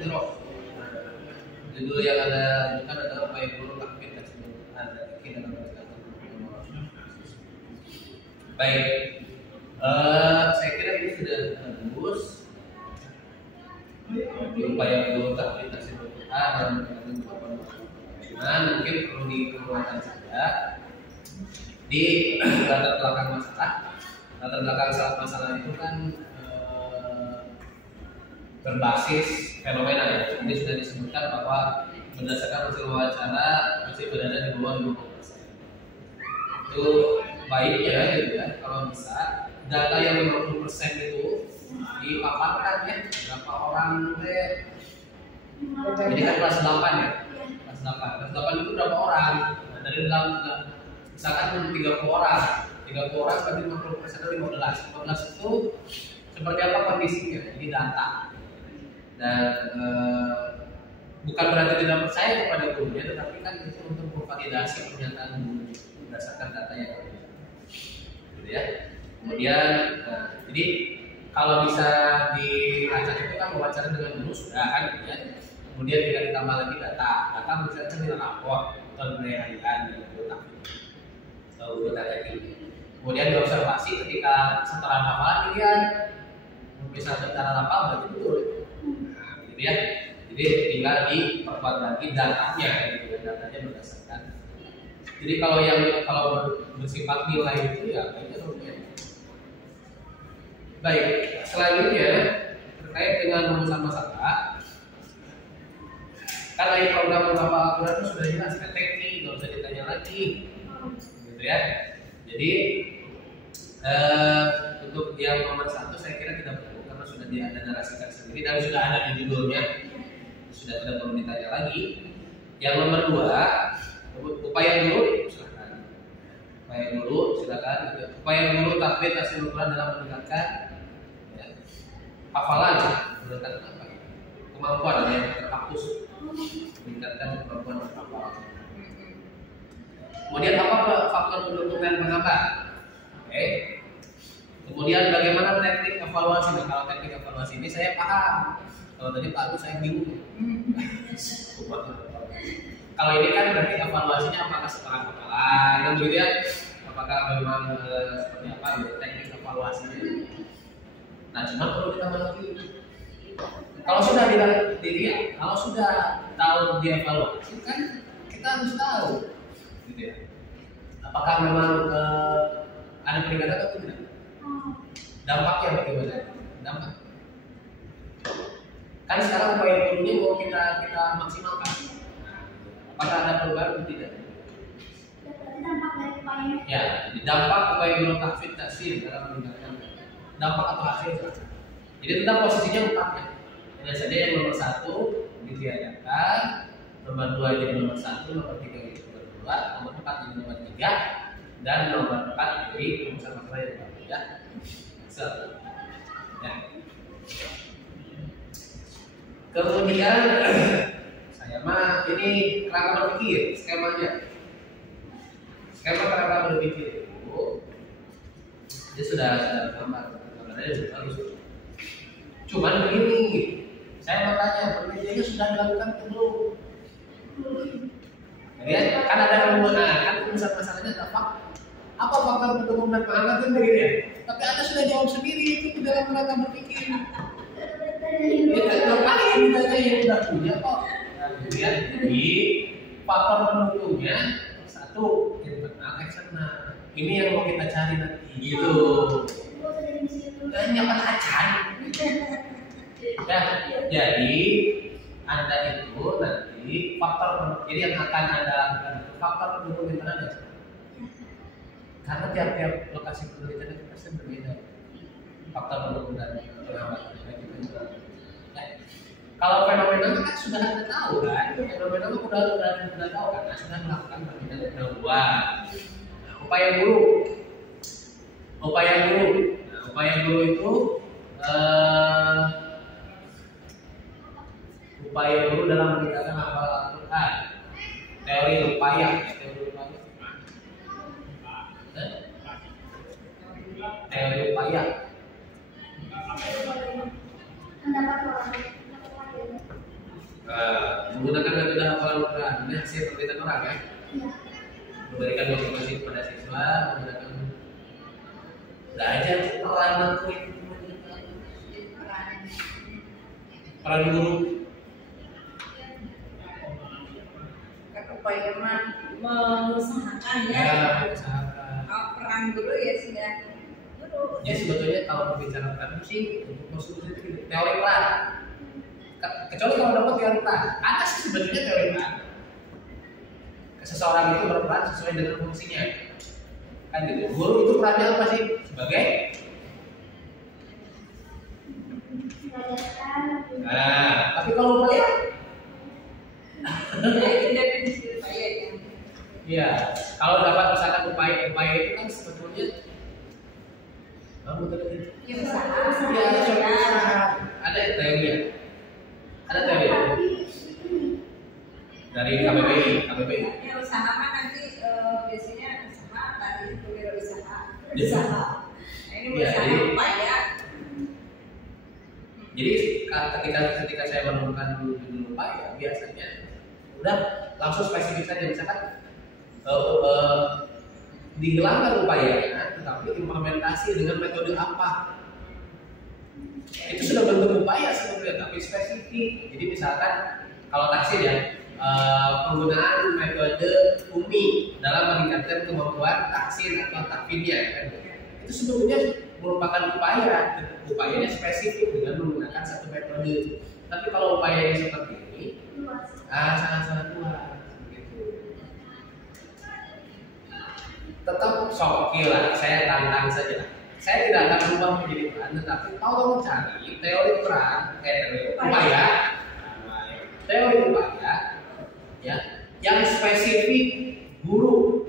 Iqra. Judul yang ada kan adalah upaya guru takfid dan ada dalam baik. Saya kira ini sudah bagus. Upaya guru takfid dan mungkin perlu dikeluarkan saja di latar belakang masalah. Latar belakang masalah itu kan berbasis fenomena ya. Ini sudah disebutkan bahwa berdasarkan hasil wawancara masih berada di bawah 50%. Itu baiknya gitu ya, kalau bisa data yang 50% itu dipaparkan ya, berapa orang ini kan kelas 8 ya. Kelas 8 itu berapa orang? Nah, dari dalam misalkan 30 orang. 30 orang berarti 50% dari 15. 15 itu seperti apa kondisinya? Ini data. Dan bukan berarti tidak percaya kepada gurunya, tetapi kan itu untuk memvalidasi pernyataan guru berdasarkan data yang ada, gitu ya. Kemudian, jadi kalau bisa dilacak itu kan wawancara dengan guru sudah kan, gitu ya. Kemudian tidak ditambah lagi data misalnya di rapor atau penilaian gitu, atau data ini. Kemudian diobservasi ketika setelah hafalan dilihat, bisa secara hafal berarti betul. Ya, jadi tinggal diperkuat lagi datanya, gitu, datanya berdasarkan. Jadi kalau bersifat nilai itu ya baiknya rupiah. Baik, selanjutnya terkait dengan rumusan masalah. Karena ini program beberapa Al-Quran itu sudah jelas, teknik, nggak usah ditanya lagi, gitu ya. Jadi untuk yang nomor 1 saya kira tidak perlu karena sudah ada narasikan sendiri dan sudah ada di judulnya, sudah tidak perlu ditanya lagi. Yang nomor 2, upaya guru silakan. Upaya guru takfid hasil Al-Quran dalam meningkatkan ya, hafalan, meningkatkan apa? Kemampuan yang terhapus, meningkatkan kemampuan berhafal. Kemudian apa faktor pendukung dan penambah? Oke. Kemudian bagaimana teknik evaluasi? Nah, kalau teknik evaluasi ini saya paham. Kalau tadi Pak Agus saya bingung. Kalau ini kan berarti evaluasinya apakah setelah hafalan, kan begitu ya? Apakah memang seperti apa teknik evaluasinya? Nah, cuma perlu ditambah lagi. Kalau sudah dilihat, kalau sudah tahu dievaluasi kan kita harus tahu, gitu ya. Apakah memang ada peningkatan atau tidak? Dampaknya bagaimana? Dampak. Kan sekarang upaya gurunya mau kita maksimalkan. Apakah ada perubahan atau tidak? Dampak dari upayanya. Ya, jadi dampak upaya guru takfid tasir dalam meningkatkan dampak atau hasil. Jadi tetap posisinya 4 ya. Hanya saja yang nomor 1 ditiadakan, nomor 2 jadi nomor 1, nomor 3 jadi nomor 2, nomor 4 jadi nomor 3, dan nomor 4 jadi rumusan masalah yang baru ya. Ya. Kemudian saya mah ini kerangka berpikir skemanya. Skema kerangka berpikir itu dia sudah gambarnya sudah bagus. Cuman begini, saya mau tanya penelitiannya sudah dilakukan belum? Ya, kan ada kan rumusan masalahnya apa faktor pendukung dan penghambat kan begitu ya? Tapi Anda sudah jawab sendiri itu di dalam kerangka berpikir. Kita ngapain ditanya yang sudah punya kok? Kemudian jadi faktor pendukungnya 1 internal eksternal. Ini yang mau kita cari nanti gitu. Dan nyaman acan. Ya, jadi Anda itu nanti faktor jadi yang akan Anda lakukan faktor pendukung internal ya. Karena tiap-tiap lokasi penelitian itu pasti berbeda. Faktor pendukung dan penghambat. Kalau fenomena kan sudah Anda tahu kan, fenomena sudah tahu kan, sudah melakukan penelitian pendahuluan. Nah, upaya guru itu upaya guru dalam meningkatkan hafalan Al-Quran. Teori upaya. Menggunakan metode hafalan Quran ini hasil penelitian orang ya. Memberikan motivasi kepada siswa menggunakan belajar peran guru. Keupayaan mengusahakan ya. Peran guru ya sudah guru. Jadi sebetulnya kalau berbicara peran sih untuk masuk itu teori peran. Kecuali kalau dapat teori peran, ada sih sebetulnya teori peran. Seseorang itu berperan sesuai dengan fungsinya. Kan gitu. Guru itu perannya apa sih? Sebagai tapi kalau upaya iya, kalau dapat misalkan upaya itu kan sebetulnya ada teorinya. Ada teori dari KBBI. Ya, usaha kan nanti biasanya usaha tadi usaha. Nah, ini usaha upaya. Jadi ketika saya menemukan judul upaya, biasanya udah langsung spesifik saja, misalkan dihilangkan upayanya, tetapi implementasi dengan metode apa? Itu sudah bentuk upaya sebetulnya, tapi spesifik. Jadi misalkan kalau taksir ya, penggunaan metode UMI dalam meningkatkan kemampuan taksir atau takfinnya, kan? Itu sebetulnya merupakan upayanya spesifik dengan menggunakan satu metode. Tapi kalau upayanya seperti ini, sangat-sangat luas. Gitu. Tetap oke lah, saya tantang saja. Saya tidak akan berubah menjadi peran, tetapi kalau mencari teori peran, teori upaya, ya, yang spesifik guru.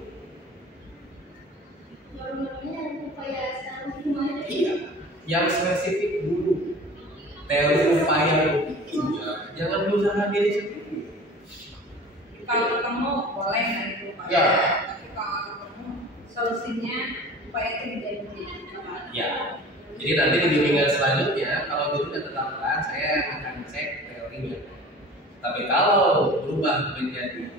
Iya, yang spesifik guru. Teori upaya jangan berusaha diri sendiri. Kalau ketemu boleh dari upaya, ya. Tapi kalau ketemu solusinya upaya itu menjadi ya. Jadi nanti di bimbingan selanjutnya kalau guru sudah tetapkan, saya akan cek teorinya. Tapi kalau berubah menjadi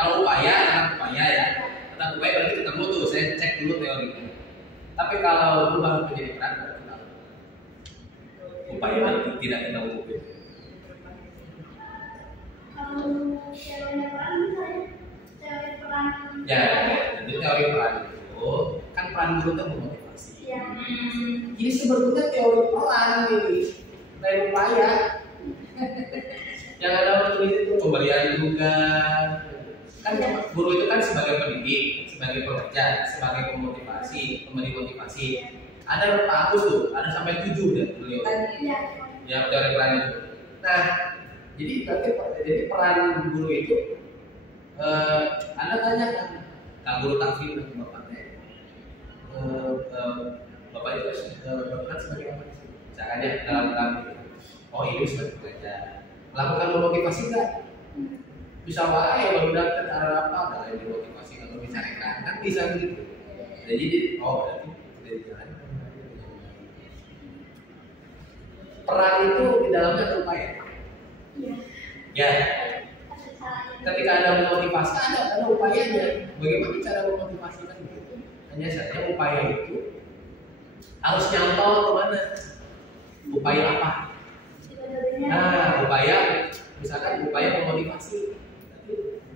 kalau upaya ya. Tetap upaya berarti ketemu tuh, saya cek dulu teorinya. Tapi kalau berubah menjadi peran, upaya tidak ketemu. Kalau teori peran misalnya teori peran. Ya, jadi teori peran itu kan peran guru itu memotivasi. Ya. Jadi sebetulnya teori peran ini dari upaya. Yang ada tulis itu pemberian tugas. Kan guru itu kan sebagai pendidik, sebagai pengajar, sebagai pemotivasi, pemberi motivasi. Ada bagus tuh, ada sampai 7 deh beliau. Ya, teori peran itu. Nah, jadi peran guru itu Anda tanya kan, guru takfir bapaknya, bapak itu berperan sebagai apa sih? Misalnya dalam ini sebagai pengajar, melakukan memotivasi enggak? Bisa wae kalau udah cara apa ada yang dimotivasi atau bicarakan kan bisa gitu. Jadi berarti dari jalan peran itu di dalamnya ada upaya. Ya. Ketika ada memotivasi ada upayanya. Bagaimana cara memotivasikan gitu? Hanya saja upaya itu harus nyantol kemana? Upaya apa? Nah, upaya misalkan upaya memotivasi.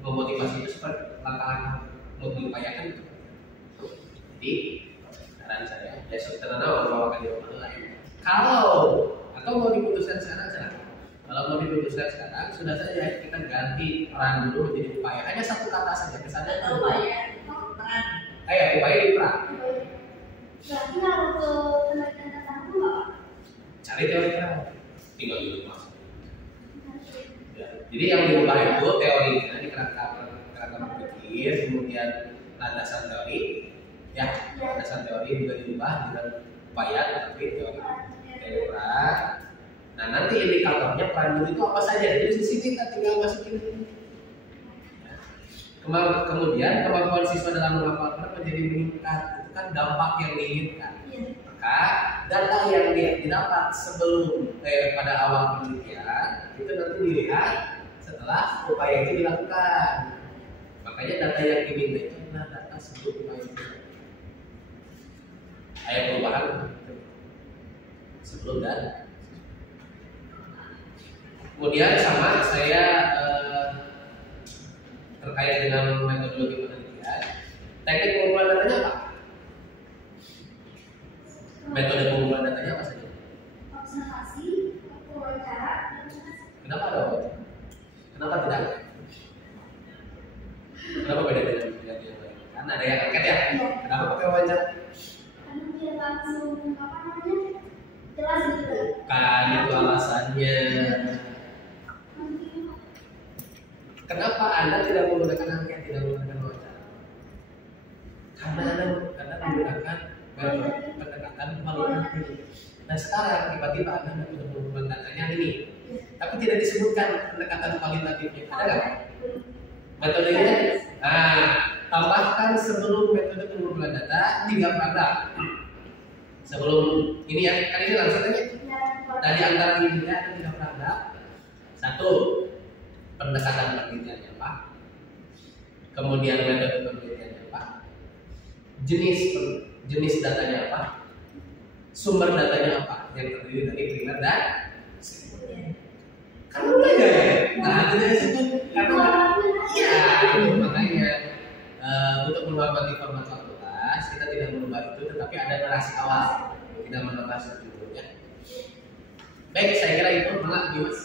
Memotivasi itu seperti langkah-langkah mengupayakan itu. Jadi saran saya, ya sebenarnya mau akan diomongin lain. Kalau atau mau diputuskan sekarang, kalau mau diputuskan sekarang sudah saja kita ganti peran dulu menjadi upaya. Hanya satu kata saja kesannya upaya peran. Upaya di peran. Berarti kalau ke penelitian tertentu nggak? Cari teori peran, tinggal dulu mas. Jadi yang diubah itu teorinya di kerangka berpikir, kemudian landasan teori, ya landasan teori juga diubah dengan upaya tapi teori peran. Nah nanti indikatornya peran guru itu apa saja? Jadi di sini kita tinggal masukin. Kemudian kemampuan siswa dalam menghafal Quran menjadi meningkat, itu kan dampak yang diinginkan. Maka data yang didapat sebelum pada awal penelitian itu nanti dilihat setelah upaya itu dilakukan. Makanya data yang diminta itu adalah data sebelum upaya itu. Ada perubahan sebelum dan kemudian sama saya terkait dengan metodologi penelitian, teknik pengumpulan datanya apa? Metode pengumpulan datanya apa saja? Observasi, wawancara, dan Kenapa ada wawancara? Kenapa tidak? Kenapa beda dengan yang lain? Karena ada yang angkat ya. Kenapa pakai wawancara? karena dia langsung apa namanya jelas gitu. Bukan itu alasannya. Kenapa Anda tidak menggunakan angket, tidak menggunakan wawancara? Karena menggunakan pendekatan kualitatif. Nah sekarang tiba-tiba Anda sudah menggunakan datanya ini, tapi tidak disebutkan pendekatan kualitatifnya. Ada nggak? Metodenya? Nah, tambahkan sebelum metode pengumpulan data 3 paragraf. Sebelum ini ya, kan ini langsung aja. Tadi antara ini ada 3 paragraf. 1. Pendekatan penelitiannya apa? Kemudian metode penelitiannya apa? Jenis datanya apa? Sumber datanya apa? Yang terdiri dari primer dan sekunder. Kan mulai ya? Nah, tidak disebut karena ya itu makanya untuk menghormati format fakultas kita tidak merubah itu, tetapi ada narasi awal, tidak menambah sebelumnya. Baik, saya kira itu malah gimana?